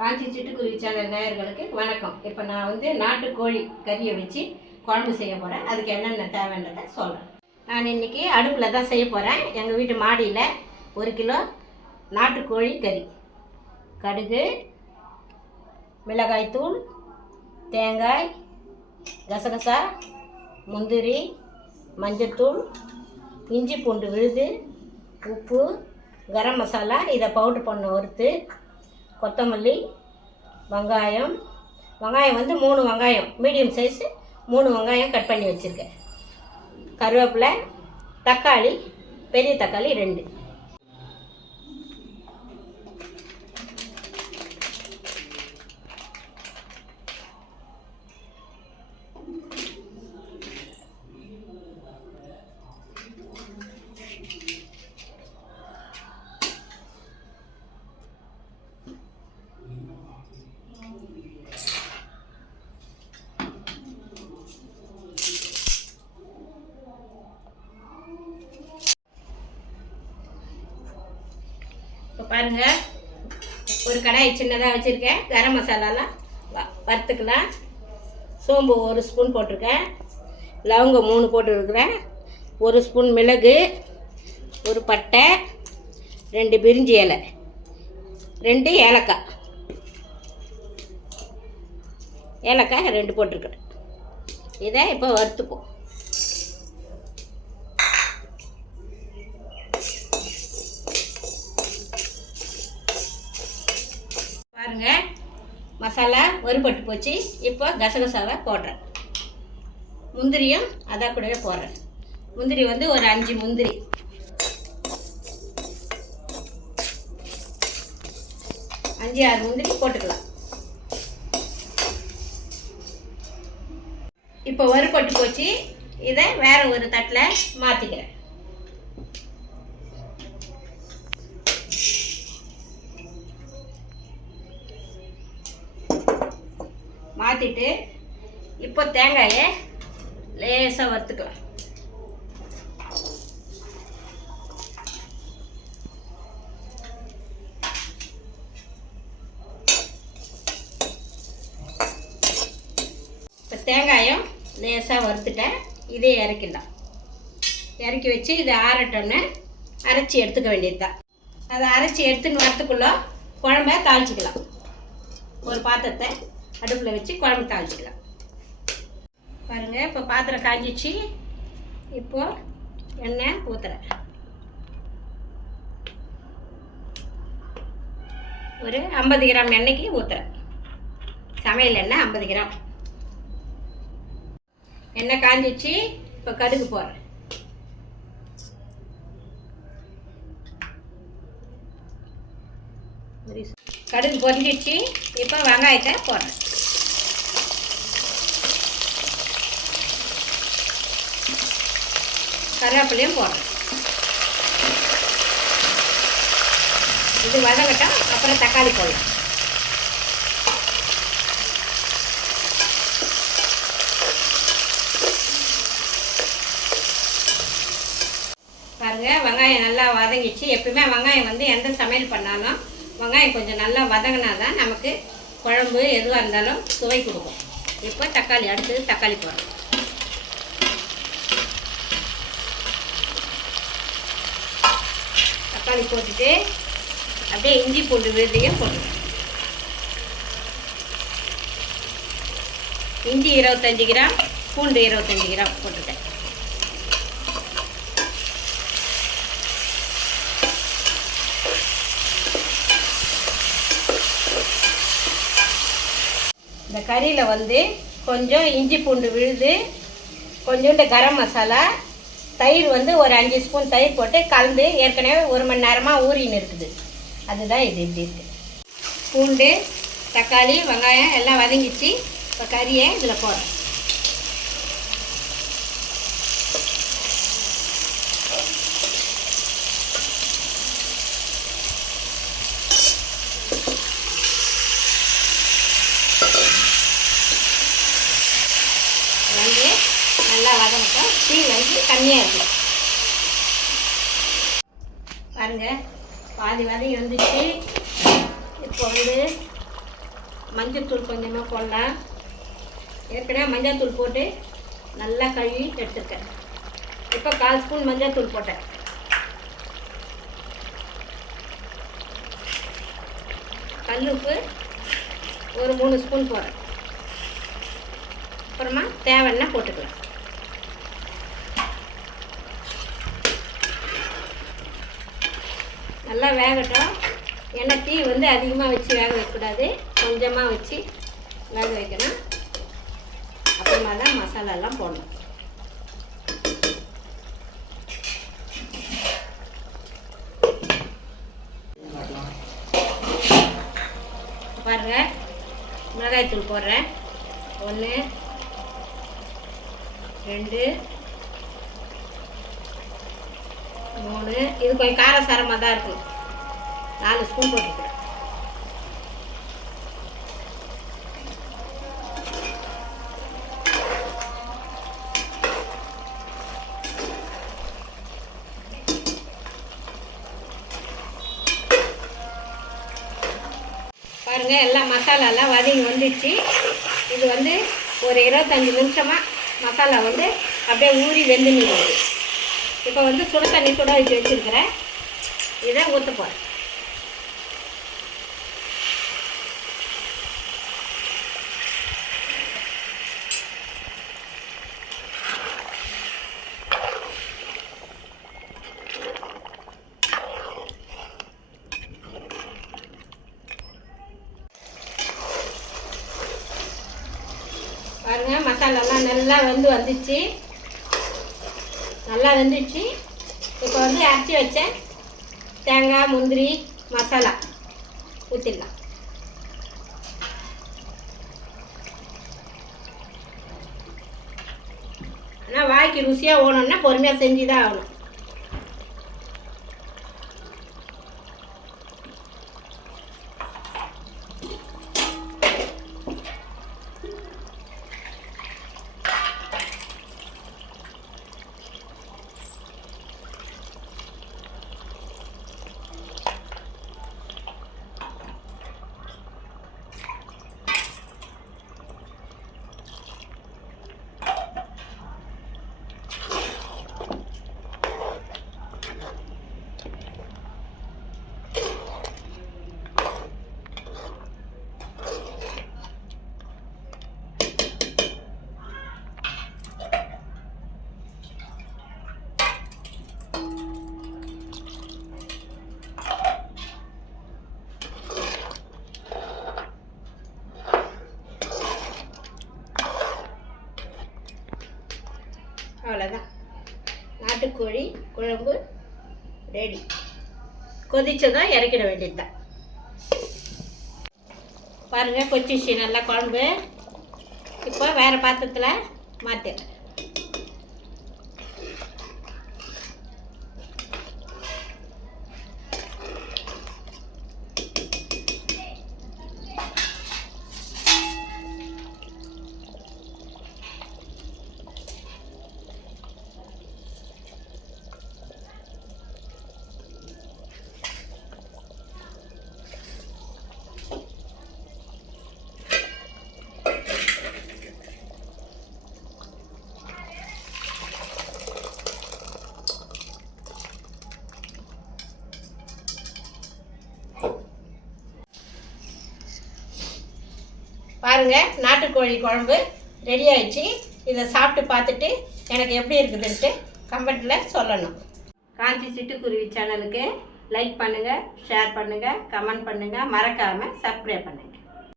காஞ்சி சிட்டுக்குருவி சேனல் நேயர்களுக்கு வணக்கம். இப்போ நான் வந்து நாட்டுக்கோழி கறியை வச்சு குழம்பு செய்ய போகிறேன். அதுக்கு என்னென்ன தேவைன்றதை சொல்கிறேன். நான் இன்றைக்கி அடுப்பில் தான் செய்ய போகிறேன். எங்கள் வீட்டு மாடியில் 1 கிலோ நாட்டுக்கோழி கறி, கடுகு, மிளகாய்த்தூள், தேங்காய், கசகசா, முந்திரி, மஞ்சத்தூள், இஞ்சி பூண்டு விழுது, உப்பு, கரம் மசாலா, இதை பவுட்ரு பண்ண வறுத்து, கொத்தமல்லி, வெங்காயம் வந்து 3 வெங்காயம் மீடியம் சைஸு 3 வெங்காயம் கட் பண்ணி வச்சுருக்கேன். கருவேப்பிலை, தக்காளி, பெரிய தக்காளி 2. இப்போ பாருங்கள், ஒரு கடாய் சின்னதாக வச்சுருக்கேன். கரம் மசாலாலாம் வறுத்துக்கலாம். சோம்பு 1 ஸ்பூன் போட்டிருக்கேன். லவங்கம் 3 போட்டுருக்குறேன். 1 ஸ்பூன் மிளகு, 1 பட்டை, 2 பிரிஞ்சி இலை, 2 ஏலக்காய் 2 போட்டிருக்கிறேன். இதை இப்போ வறுத்துப்போம். பாருங்க, மசாலா வறுபட்டு போச்சு. இப்போ கசகசாவை போடுறேன். முந்திரியும் அதான் கூடவே போடுறேன். முந்திரி வந்து ஒரு 5 முந்திரி, 5-6 முந்திரி போட்டுக்கலாம். இப்போ வறுபட்டு போச்சு. இதை வேற ஒரு தட்டில் மாற்றிக்கிறேன். மாற்றிட்டு இப்போ தேங்காயை லேசாக வறுத்துக்கலாம். இப்போ தேங்காயம் லேசாக வறுத்துட்டேன். இதே இறக்கிடலாம். இறக்கி வச்சு இதை ஆறட்டோன்னு அரைச்சி எடுத்துக்க வேண்டியது தான். அதை அரைச்சி எடுத்துன்னு வரத்துக்குள்ளே குழம்ப தாளிச்சிக்கலாம். ஒரு பாத்திரத்தை அடுப்பில் வச்சு குழம்பு தாளிச்சிக்கலாம். பாருங்கள், இப்போ பாத்திரம் காஞ்சிச்சு. இப்போது எண்ணெய் ஊற்றுறேன். ஒரு 50 கிராம் எண்ணெய்க்கு ஊற்றுறேன். சமையல் எண்ணெய் 50 கிராம். எண்ணெய் காஞ்சிச்சு. இப்போ கடுகு போடுறேன். கடுகு பொரிஞ்சிடுச்சு. இப்போ வெங்காயத்தை போடுறேன். கருவேப்பிலையும் போடுறேன். இது வதங்கட்டும். அப்புறம் தக்காளி போடலாம். பாருங்கள், வெங்காயம் நல்லா வதங்கிச்சு. எப்பவுமே வெங்காயம் வந்து எந்த சமையல் பண்ணாலும் வெங்காயம் கொஞ்சம் நல்லா வதங்கினா தான் நமக்கு குழம்பு எதுவாக இருந்தாலும் சுவை கொடுக்கும். இப்போ தக்காளி, அடுத்தது தக்காளி போடுறோம். தக்காளி போட்டுட்டு அப்படியே இஞ்சி பூண்டு விழுதையும் போட்டுருவேன். இஞ்சி 25 கிராம், பூண்டு 25 கிராம் போட்டுட்டேன். இந்த கறியில் வந்து கொஞ்சம் இஞ்சி பூண்டு விழுது, கொஞ்சோண்டு கரம் மசாலா, தயிர் வந்து ஒரு 5 ஸ்பூன் தயிர் போட்டு கலந்து ஏற்கனவே 1 மணி நேரமாக ஊறின்னு இருக்குது. அதுதான் இது. இப்படி இருக்குது. பூண்டு, தக்காளி, வெங்காயம் எல்லாம் வதங்கிச்சு. இப்போ கறியை இதில் போடுறேன். வந்து நல்லா வதங்கட்டும். தீ வந்து கம்மியாக இருக்கும். பாருங்கள், பாதி வதங்கி வந்துச்சு. இப்போ வந்து மஞ்சள் தூள் கொஞ்சமாக போடலாம். ஏற்கனவே மஞ்சள் தூள் போட்டு நல்லா கழுவி எடுத்துருக்கேன். இப்போ 1/4 ஸ்பூன் மஞ்சள் தூள் போட்டேன். கல்லுப்பு ஒரு 3 ஸ்பூன் போடுறேன். அப்புறமா தேவைன்னா போட்டுக்கலாம். நல்லா வேகட்டும். ஏன்னா தீ வந்து அதிகமாக வச்சு வேக வைக்கக்கூடாது, கொஞ்சமாக வச்சு வேக வைக்கணும். அப்புறமா தான் மசாலாலாம் போடணும். பாருங்கள், மிளகாய்த்தூள் போடுறேன். 1 2 3. இது கொஞ்சம் காரசாரமாக தான் இருக்கும். 4 ஸ்பூன் போட்டுக்கிறேன். பாருங்கள், எல்லாம் மசாலாலாம் வதங்கி வந்துடுச்சு. இது வந்து ஒரு 25 நிமிஷமாக மசாலா வந்து அப்படியே ஊறி வெந்து நிற்குது. இப்போ வந்து சுட தண்ணி சுட வச்சு வச்சுருக்கிறேன். இதை ஊற்ற போகிறேன். பாருங்கள், மசாலாலாம் நல்லா வந்துச்சு. நல்லா வெந்துச்சு. இப்போ வந்து அரைச்சி வச்ச தேங்காய், முந்திரி, மசாலா ஊற்றிடலாம். ஆனால் வாய்க்கு ருசியாக ஓணுன்னா பொறுமையாக செஞ்சு தான் ஆகணும். அவ்வளோதான், நாட்டுக்கோழி குழம்பு ரெடி. கொதிச்சதான் இறக்கிட வேண்டியது தான். பாருங்கள், கொச்சிச்சு நல்லா குழம்பு. இப்போ வேறு பாத்திரத்தில் மாற்றிடுறேன். பாருங்கள், நாட்டுக்கோழி குழம்பு ரெடி ஆயிடுச்சு. இதை சாப்பிட்டு பார்த்துட்டு எனக்கு எப்படி இருக்குதுன்ட்டு கமெண்ட்டில் சொல்லணும். காஞ்சி சிட்டுக்குருவி சேனலுக்கு லைக் பண்ணுங்கள், ஷேர் பண்ணுங்கள், கமெண்ட் பண்ணுங்கள், மறக்காமல் சப்ஸ்கிரைப் பண்ணுங்கள்.